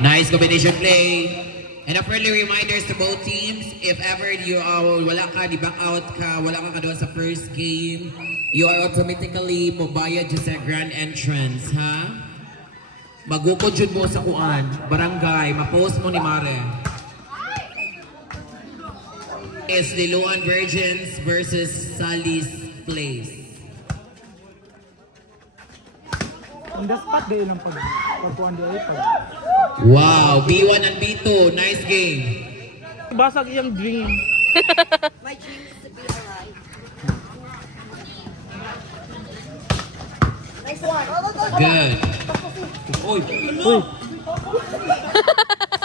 Nice combination play. And a friendly reminders to both teams, if ever you wala ka, di back out ka, wala ka doon sa first game, you are automatically mobayad sa grand entrance, ha? Magukod yun mo sa kuan, barangay, mapost mo ni Mare. It's Liloan Virgins versus Sally's Place. Ang dapat di ilang pagpuan di ay pag. Wow, B1 and B2, nice game. Basag iyang dream. My dream is to be alive. Nice one. Good. Uy, Uy.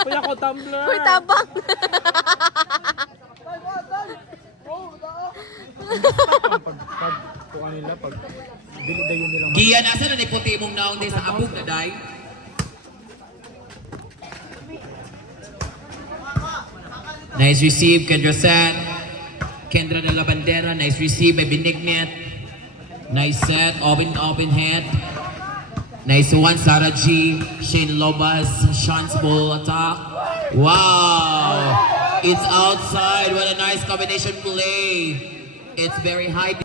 Kuya ko tumbler. Uy, tabang! Pagpuan nila pag dili dayon nilang. Gian, asa na ni puti mong naong din sa abog na day? Nice receive, Kendra San. Kendra de la Bandera, nice receive by Benignet. Nice set, open head. Nice one, Sarah G. Shane Lobas, Sean's ball attack. Wow! It's outside, what a nice combination play. It's very high.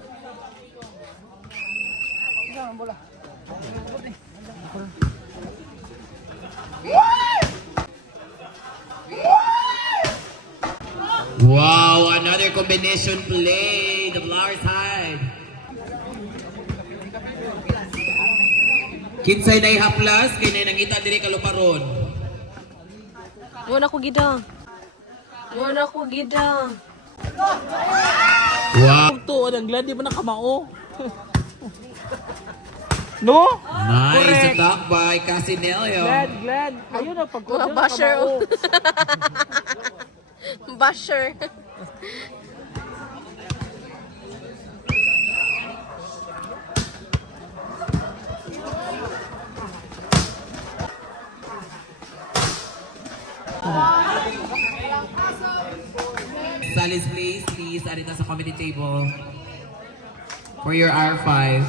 Wow, another combination play. The Flowers hide. Kinsay na ihaplas, kaya na nangita diri kaluparon. Muna ko gida. Muna ko gida. Wow. Tuon ang glad di ba nakamao? No? Nice Correct. attack by Casinelio. Glad. Ayun na pagkuan. Mga basher. Basher. Sally's Place, please add it sa committee table for your R5.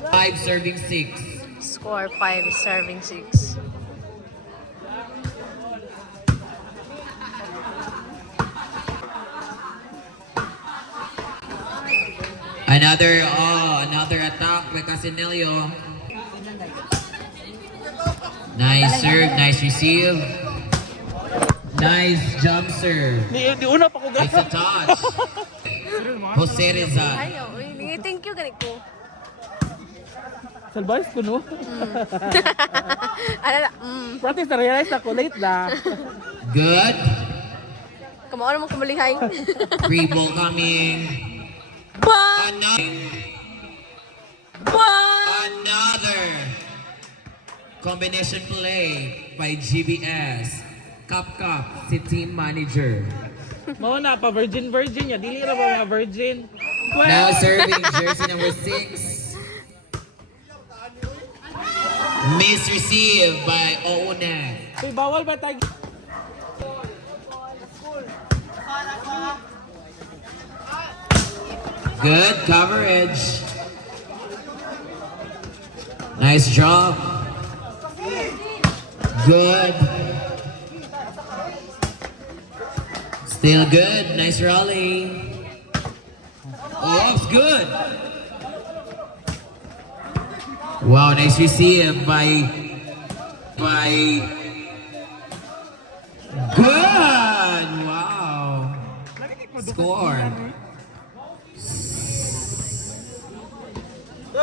5 serving 6. Score 5, serving 6. Another attack by Casinelio. Nice serve, nice receive. Nice jump serve. Di una pa ko It's a touch. Jose Rizal. Ayaw, thank you ganit ko. Salbayos ko no. Ano na, Practice na realize ako late na. Good. Kamaon mo kumalihay. Free ball coming. Bang! Another combination play by GBS. Cup, si team manager. Mao na pa virgin ya dili ra ba mga virgin. Now serving jersey number 6. Miss received by Oona. Uy, bawal ba tag? Good coverage. Nice drop. Good. Still good. Nice rally. Oh, it's good. Wow, nice receive by good. Wow. Score.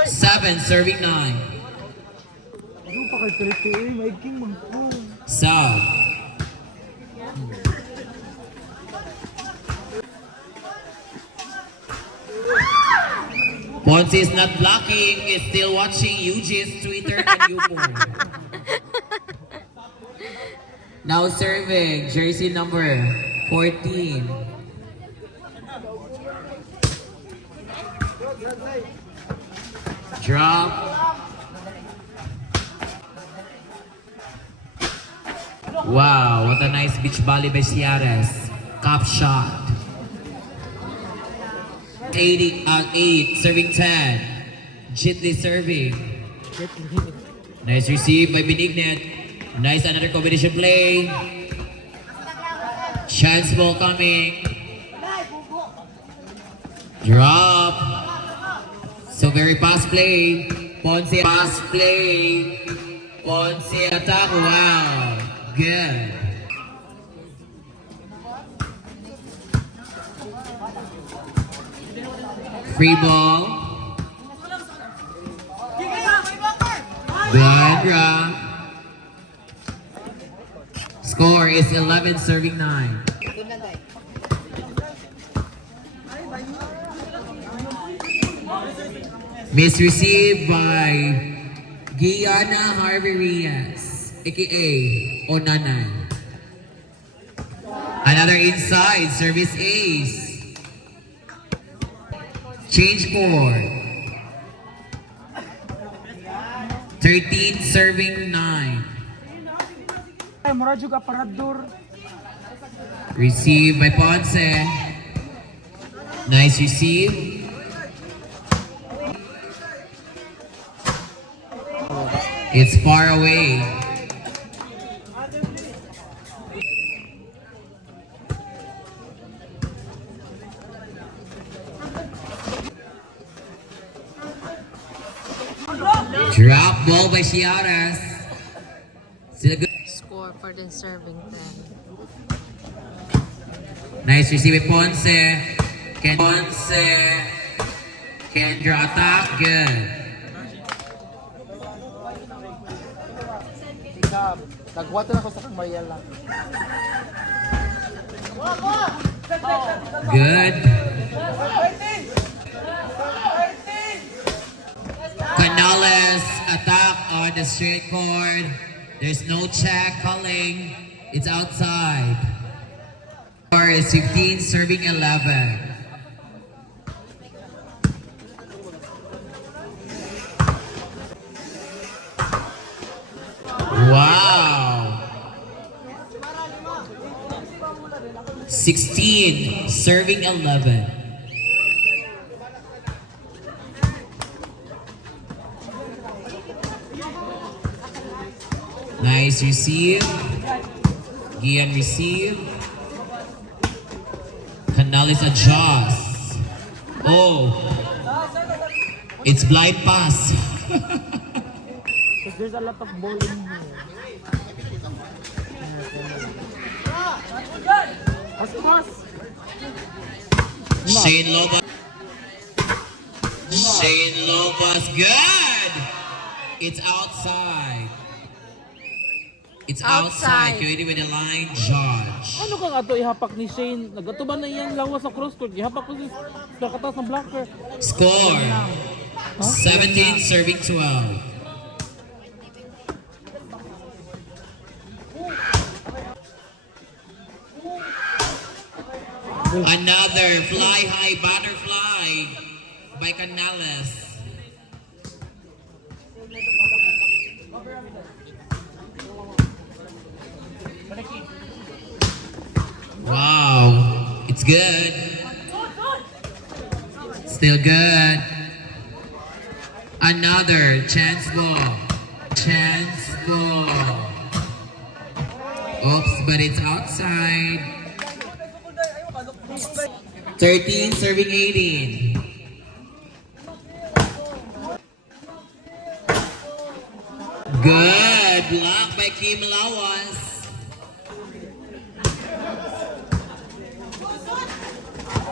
7 serving 9. Ano pa kay Pelete may king man ko. South. Ponce is not blocking, is still watching UG's Twitter and YouPorn. Now serving, jersey number 14. Drop. Wow, what a nice beach volley by Ciares. Cop shot. 8, serving 10. Jitli serving. Nice receive by Benignet. Nice another combination play. Chance ball coming. Drop. So very fast play. Ponce pass play. Ponce attack. Wow. Good. Free ball. Good. Score is 11 serving 9. Miss received by Gianna Harvey Reyes, aka Onanay. Another inside, service ace. Change court. 13 serving 9. Ay, mura juga parador. Received by Ponce. Nice receive. It's far away. Drop ball by Chiaras. Still good. Score for the serving 10. Nice receive by Ponce. Ponce. Kendra attack. Good. Nagwato na ako sa Maria lang. Good. Canales attack on the straight cord. There's no check calling. It's outside. Score is 15 serving 11. Wow. 16 serving 11. Nice receive. Gian receive. Canales adjusts. Oh. It's blind pass. Because there's a lot of ball in here. As. Shane Lobas. Shane Lobas. Good. It's outside. It's outside. Created with a line judge. Ano kang ato ihapak ni Shane? Nagatuban na iyang lawas sa cross court. Ihapak ko sa katas ng blocker. Score 17 serving 12. Another fly high butterfly by Canales. Wow, it's good. Still good. Another chance ball. Chance ball. Oops, but it's outside. 13 serving 18. Good block by Kim Lawas.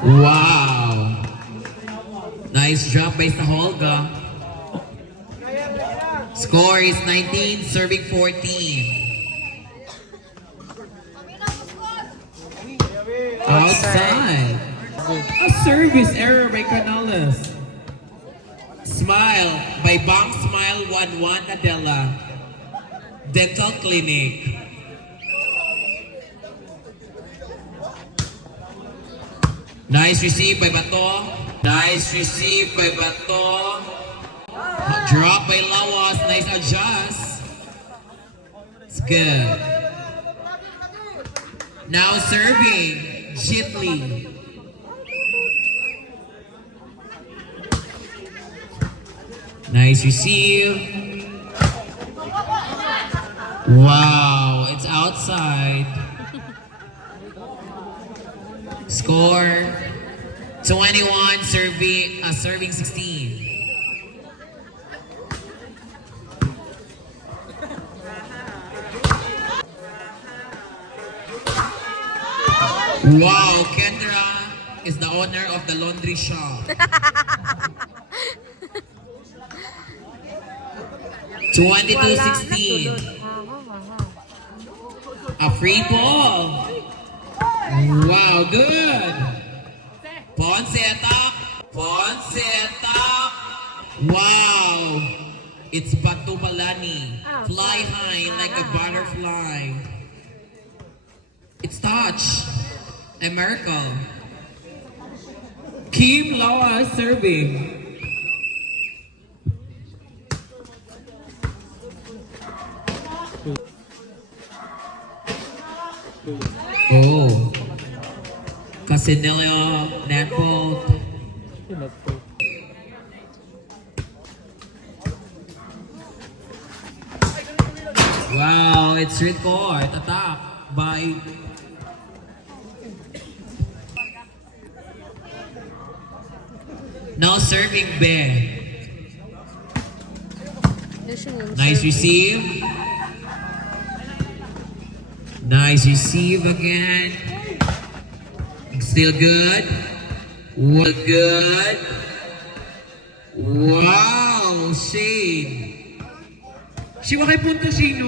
Wow. Nice drop by Saholga. Score is 19 serving 14. Outside. A service error by Canales. Smile by Bang Smile 11 Adela. Dental Clinic. Nice receive by Bato. Nice receive by Bato. Drop by Lawas. Nice adjust. It's good. Now serving. Jitli. Nice receive. Wow, it's outside. Score 21, serving 16. Wow, Kendra is the owner of the laundry shop. 22-16. A free ball. Wow, good. Ponce attack. Ponce attack. Wow. It's Batu Palani. Fly high like a butterfly. It's touch. A miracle. Kim Lawa serving. Oh. Casinello, netball. Wow, it's record. Attack by now serving Be. Nice receive. Nice receive again. Still good. Good. Wow, Shane. Siwa kay punto sino?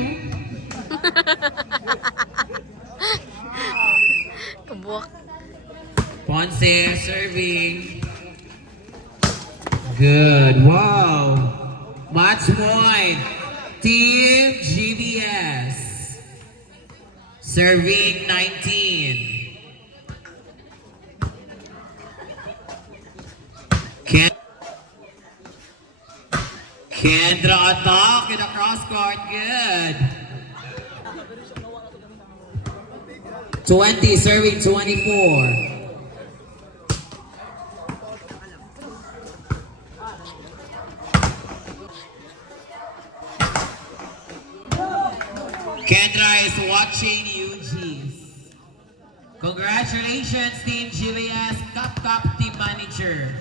Kabuak. Ponce serving. Good. Wow. Match point. Team GBS. Serving 19. Kendra attack in the cross court. Good. 20 serving 24. Kendra is watching UG's. Congratulations, Team GBS Cup team manager.